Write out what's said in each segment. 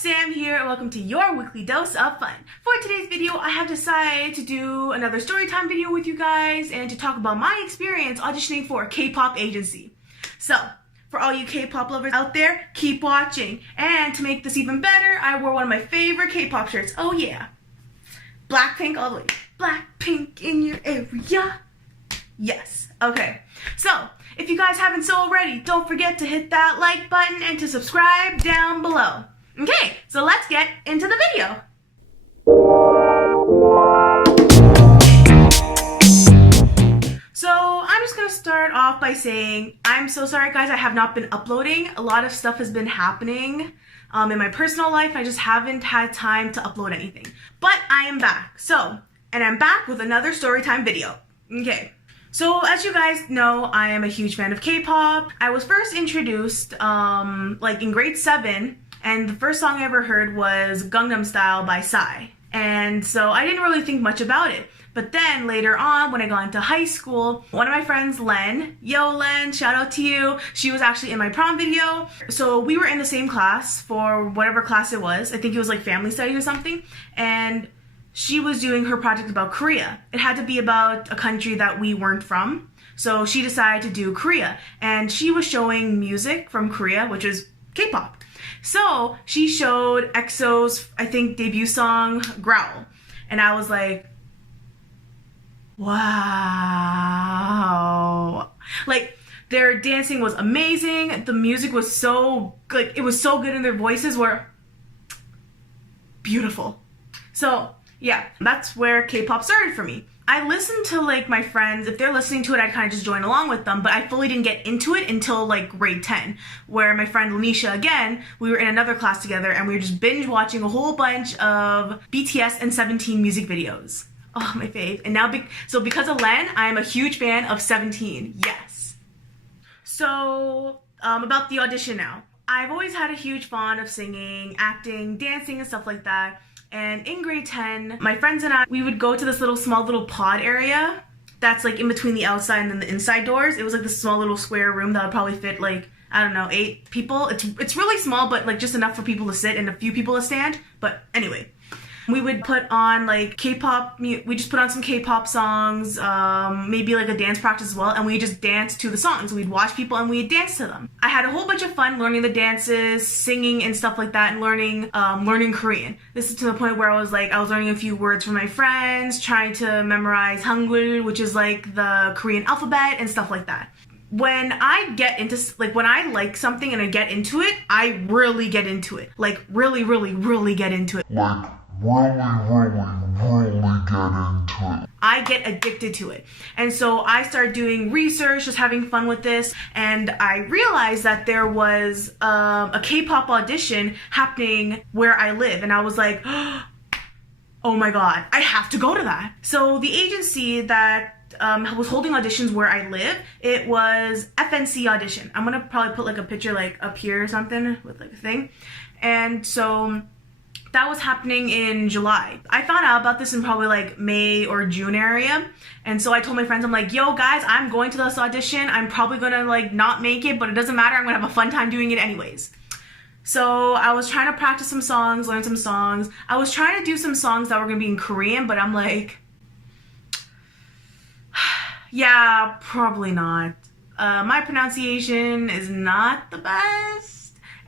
Sam here, and welcome to your weekly dose of fun. For today's video, I have decided to do another story time video with you guys and to talk about my experience auditioning for a K-pop agency. So, for all you K-pop lovers out there, keep watching. And to make this even better, I wore one of my favorite K-pop shirts. Oh yeah. Blackpink all the way. Blackpink in your area. Yes. Okay. So, if you guys haven't so already, don't forget to hit that like button and to subscribe down below. Okay, so let's get into the video. So I'm just gonna start off by saying I'm so sorry guys, I have not been uploading. A lot of stuff has been happening in my personal life. I just haven't had time to upload anything. But I am back. And I'm back with another story time video. Okay. So as you guys know, I am a huge fan of K-pop. I was first introduced like in grade 7, and the first song I ever heard was Gangnam Style by Psy. And so I didn't really think much about it. But then later on, when I got into high school, one of my friends, Len, yo Len, shout out to you, she was actually in my prom video. So we were in the same class for whatever class it was. I think it was like family studies or something. And she was doing her project about Korea. It had to be about a country that we weren't from. So she decided to do Korea. And she was showing music from Korea, which is K-pop. So she showed EXO's, I think, debut song, Growl. And I was like, wow. Like, their dancing was amazing. The music was so, like, it was so good, and their voices were beautiful. So yeah, that's where K-pop started for me. I listened to like my friends, if they're listening to it, I'd kind of just join along with them, but I fully didn't get into it until like grade 10, where my friend Lanisha, again, we were in another class together and we were just binge watching a whole bunch of BTS and 17 music videos. Oh, my fave. And now, so because of Len, I'm a huge fan of 17, yes. So, about the audition now. I've always had a huge fond of singing, acting, dancing, and stuff like that. And in grade 10, my friends and I, we would go to this small little pod area that's like in between the outside and then the inside doors. It was like this small little square room that would probably fit like, I don't know, 8 people. It's really small, but like just enough for people to sit and a few people to stand. But anyway, we would put on like K-pop, we just put on some K-pop songs, maybe like a dance practice as well, and we just danced to the songs. We'd watch people and we'd dance to them. I had a whole bunch of fun learning the dances, singing and stuff like that, and learning Korean. This is to the point where I was learning a few words from my friends, trying to memorize Hangul, which is like the Korean alphabet and stuff like that. When I get into, when I like something and I get into it, I really get into it. Like, really, really, really get into it. Really get into it. I get addicted to it. And so I started doing research, just having fun with this, and I realized that there was a K-pop audition happening where I live, and I was like, oh my god, I have to go to that. So the agency that was holding auditions where I live, it was FNC Audition. I'm gonna probably put like a picture like up here or something with like a thing. And so that was happening in July. I found out about this in probably like May or June area. And so I told my friends, I'm like, yo guys, I'm going to this audition. I'm probably gonna like not make it, but it doesn't matter. I'm gonna have a fun time doing it anyways. So I was trying to practice some songs, learn some songs. I was trying to do some songs that were gonna be in Korean, but I'm like, yeah, probably not. My pronunciation is not the best.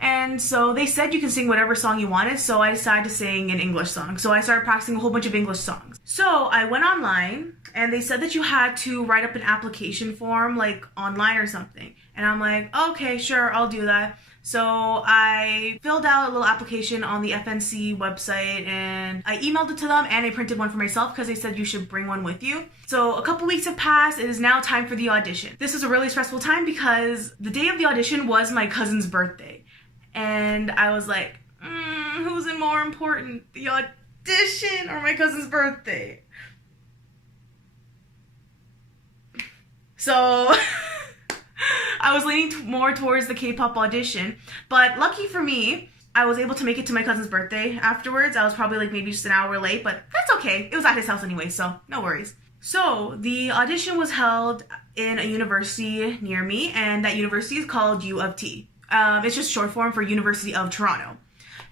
And so they said you can sing whatever song you wanted, so I decided to sing an English song. So I started practicing a whole bunch of English songs. So I went online, and they said that you had to write up an application form, like online or something. And I'm like, okay, sure, I'll do that. So I filled out a little application on the FNC website, and I emailed it to them, and I printed one for myself because they said you should bring one with you. So a couple weeks have passed. It is now time for the audition. This was a really stressful time because the day of the audition was my cousin's birthday. And I was like, who's more important, the audition or my cousin's birthday? So I was leaning more towards the K-pop audition, but lucky for me, I was able to make it to my cousin's birthday afterwards. I was probably like maybe just an hour late, but that's okay. It was at his house anyway, so no worries. So the audition was held in a university near me, and that university is called U of T. It's just short form for University of Toronto.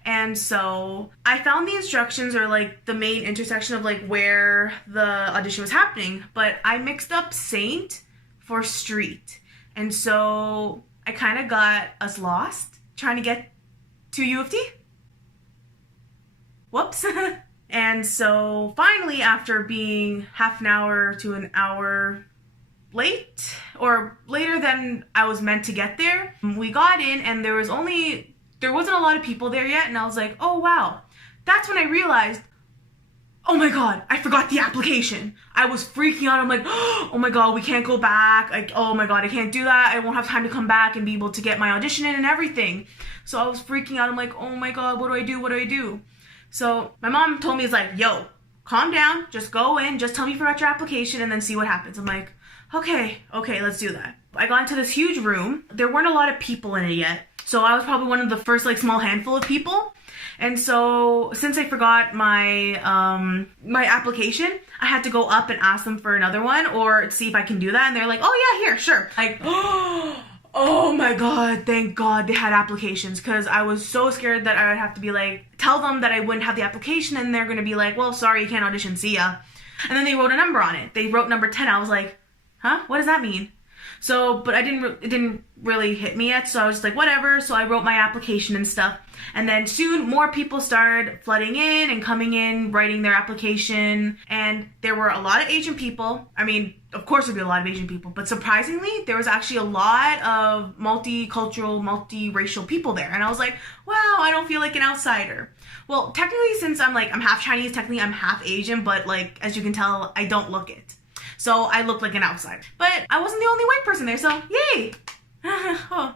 And so I found the instructions, or like the main intersection of like where the audition was happening, but I mixed up Saint for street. And so I kind of got us lost trying to get to U of T. Whoops. And so finally, after being half an hour to an hour late, or later than I was meant to get there, we got in and there wasn't a lot of people there yet. And I was like, oh wow. That's when I realized, oh my god, I forgot the application. I was freaking out. I'm like, oh my god, we can't go back. Like, oh my god, I can't do that. I won't have time to come back and be able to get my audition in and everything. So I was freaking out. I'm like, oh my god, what do I do? What do I do? So my mom told me, it's like, yo, calm down. Just go in. Just tell me you forgot your application and then see what happens. I'm like, okay, let's do that. I got into this huge room. There weren't a lot of people in it yet. So I was probably one of the first like small handful of people. And so since I forgot my my application, I had to go up and ask them for another one or see if I can do that. And they're like, oh yeah, here, sure. Like, oh my god, thank god they had applications, because I was so scared that I would have to be like, tell them that I wouldn't have the application and they're gonna be like, well, sorry, you can't audition, see ya. And then they wrote a number on it. They wrote number 10. I was like, huh? What does that mean? So, but it didn't really hit me yet, so I was just like, whatever. So I wrote my application and stuff. And then soon more people started flooding in and coming in, writing their application. And there were a lot of Asian people. I mean, of course there'd be a lot of Asian people, but surprisingly, there was actually a lot of multicultural, multiracial people there. And I was like, wow, I don't feel like an outsider. Well, technically, since I'm half Chinese, technically I'm half Asian, but like, as you can tell, I don't look it. So I looked like an outsider. But I wasn't the only white person there, so yay! Oh.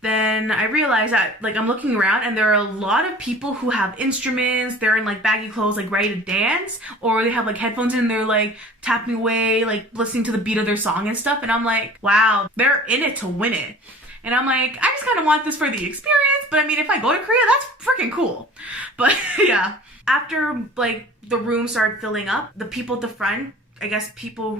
Then I realized that like I'm looking around and there are a lot of people who have instruments, they're in like baggy clothes, like ready to dance, or they have like headphones in and they're like tapping away, like listening to the beat of their song and stuff. And I'm like, wow, they're in it to win it. And I'm like, I just kind of want this for the experience, but I mean, if I go to Korea, that's freaking cool. But yeah, after like the room started filling up, the people at the front, I guess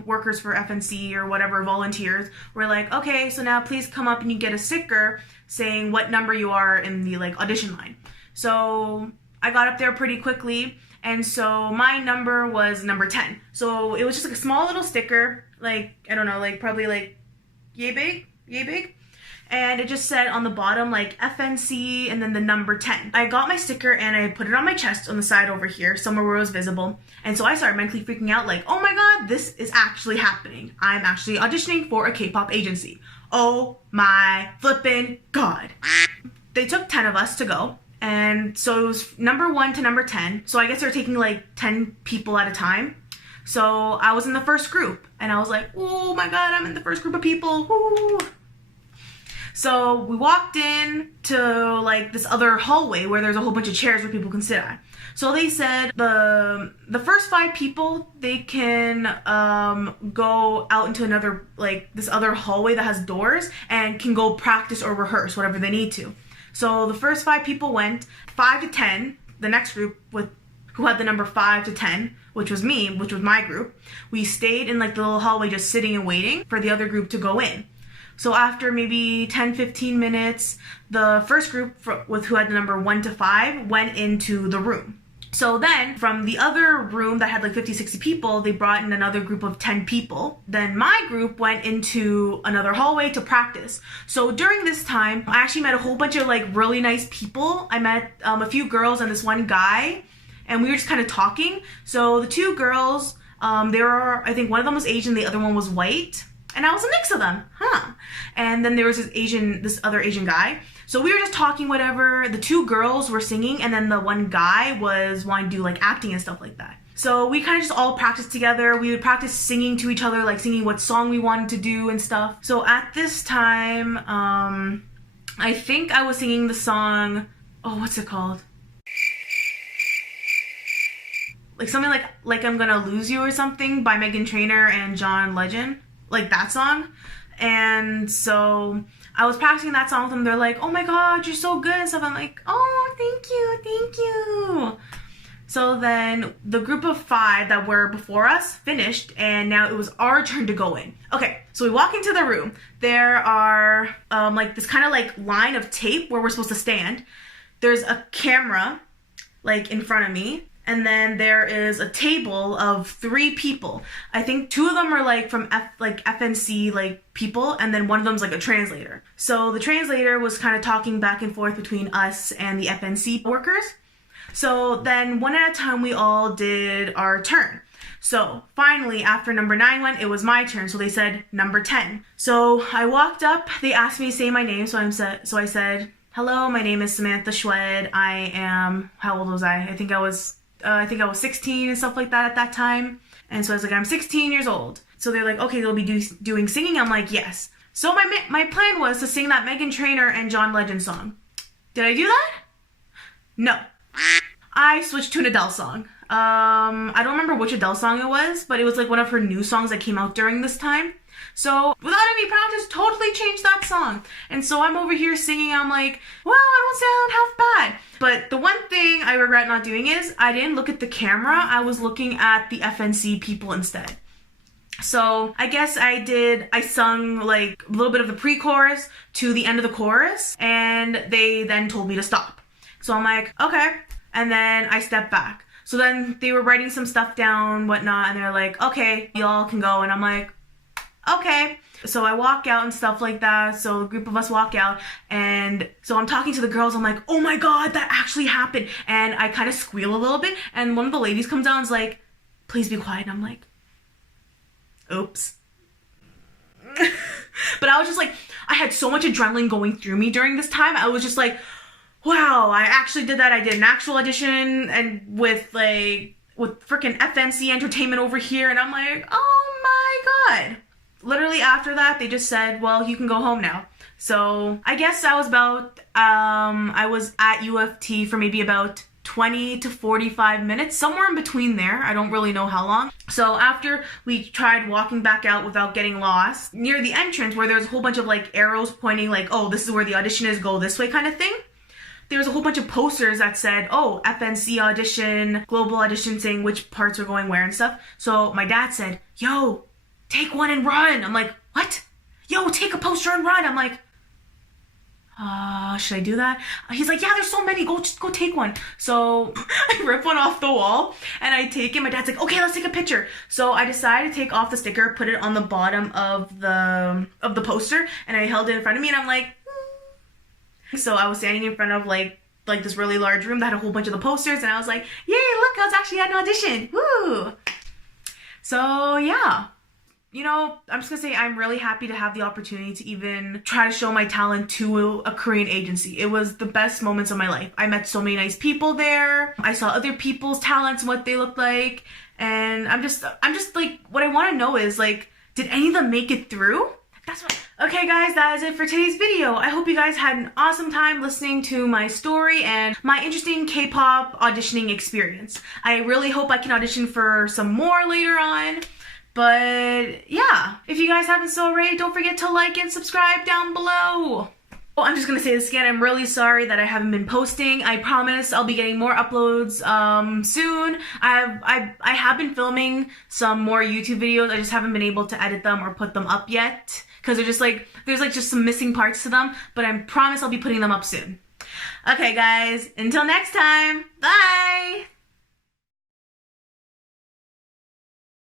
workers for FNC or whatever, volunteers, were like, okay, so now please come up and you get a sticker saying what number you are in the like audition line. So I got up there pretty quickly, and so my number was number 10. So it was just like a small little sticker, like, I don't know, like probably like yay big. And it just said on the bottom, like, FNC and then the number 10. I got my sticker and I put it on my chest on the side over here, somewhere where it was visible. And so I started mentally freaking out, like, oh my god, this is actually happening. I'm actually auditioning for a K-pop agency. Oh my flippin' god. They took 10 of us to go. And so it was number 1 to number 10. So I guess they're taking like 10 people at a time. So I was in the first group. And I was like, oh my god, I'm in the first group of people. Woo! So we walked in to like this other hallway where there's a whole bunch of chairs where people can sit at. So they said the first 5 people, they can go out into another, like this other hallway that has doors and can go practice or rehearse whatever they need to. So the first 5 people went. 5 to 10, the next group who had the number 5 to 10, which was me, which was my group, we stayed in like the little hallway just sitting and waiting for the other group to go in. So after maybe 10-15 minutes, the first group who had the number 1 to 5 went into the room. So then from the other room that had like 50-60 people, they brought in another group of 10 people. Then my group went into another hallway to practice. So during this time, I actually met a whole bunch of like really nice people. I met a few girls and this one guy, and we were just kind of talking. So the 2 girls, I think one of them was Asian, the other one was white. And I was a mix of them, And then there was this other Asian guy. So we were just talking, whatever. The 2 girls were singing, and then the one guy was wanting to do like acting and stuff like that. So we kind of just all practiced together. We would practice singing to each other, like singing what song we wanted to do and stuff. So at this time, I think I was singing the song, oh, what's it called? Like something like I'm Gonna Lose You or something by Meghan Trainor and John Legend. Like that song. And so I was practicing that song with them. They're like, oh my god, you're so good and stuff. I'm like, oh, thank you. So then the group of 5 that were before us finished, and now it was our turn to go in. Okay, so we walk into the room. There are like this kind of like line of tape where we're supposed to stand. there's a camera like in front of me, and then there is a table of 3 people. I think 2 of them are like from FNC like people, and then one of them's like a translator. So the translator was kind of talking back and forth between us and the FNC workers. So then one at a time we all did our turn. So finally, after number 9 went, it was my turn. So they said number 10. So I walked up, they asked me to say my name. So I said, hello, my name is S.E.Szwed. I am, how old was I? I think I was 16 and stuff like that at that time. And so I was like, I'm 16 years old. So they're like, okay, they'll be doing singing. I'm like, yes. So my plan was to sing that Meghan Trainor and John Legend song. Did I do that? No. I switched to an Adele song. I don't remember which Adele song it was, but it was like one of her new songs that came out during this time. So without any practice, totally changed that song. And so I'm over here singing, I'm like, well, I don't sound half bad. But the one thing I regret not doing is I didn't look at the camera. I was looking at the FNC people instead. So I guess I sung like a little bit of the pre-chorus to the end of the chorus, and they then told me to stop. So I'm like, okay. And then I stepped back. So then they were writing some stuff down, whatnot, and they're like, okay, y'all can go. And I'm like, okay. So I walk out and stuff like that. So a group of us walk out, and so I'm talking to the girls. I'm like, oh my God, that actually happened. And I kind of squeal a little bit, and one of the ladies comes down and is like, please be quiet. And I'm like, oops. But I was just like, I had so much adrenaline going through me during this time. I was just like, wow, I actually did that. I did an actual audition and with freaking FNC Entertainment over here. And I'm like, oh my God. Literally after that, they just said, well, you can go home now. So I guess I was at UFT for maybe about 20 to 45 minutes, somewhere in between there. I don't really know how long. So after we tried walking back out without getting lost, near the entrance where there's a whole bunch of like arrows pointing like, oh, this is where the audition is, go this way kind of thing. There was a whole bunch of posters that said, oh, FNC audition, global audition, saying which parts are going where and stuff. So my dad said, yo, take one and run. I'm like, what? Yo, take a poster and run. I'm like, should I do that? He's like, yeah, there's so many. Just go take one. So I rip one off the wall and I take it. My dad's like, okay, let's take a picture. So I decided to take off the sticker, put it on the bottom of the poster, and I held it in front of me, and I'm like, So I was standing in front of like this really large room that had a whole bunch of the posters, and I was like, yay, look, I was actually at an audition. Woo! So yeah. You know, I'm just gonna say I'm really happy to have the opportunity to even try to show my talent to a Korean agency. It was the best moments of my life. I met so many nice people there. I saw other people's talents and what they look like. And I'm just like, what I want to know is like, did any of them make it through? Okay guys, that is it for today's video. I hope you guys had an awesome time listening to my story and my interesting K-pop auditioning experience. I really hope I can audition for some more later on. But yeah, if you guys haven't so already, don't forget to like and subscribe down below. Oh, I'm just gonna say this again, I'm really sorry that I haven't been posting. I promise I'll be getting more uploads soon. I have been filming some more YouTube videos. I just haven't been able to edit them or put them up yet, because there's just some missing parts to them, but I promise I'll be putting them up soon. Okay guys, until next time, bye!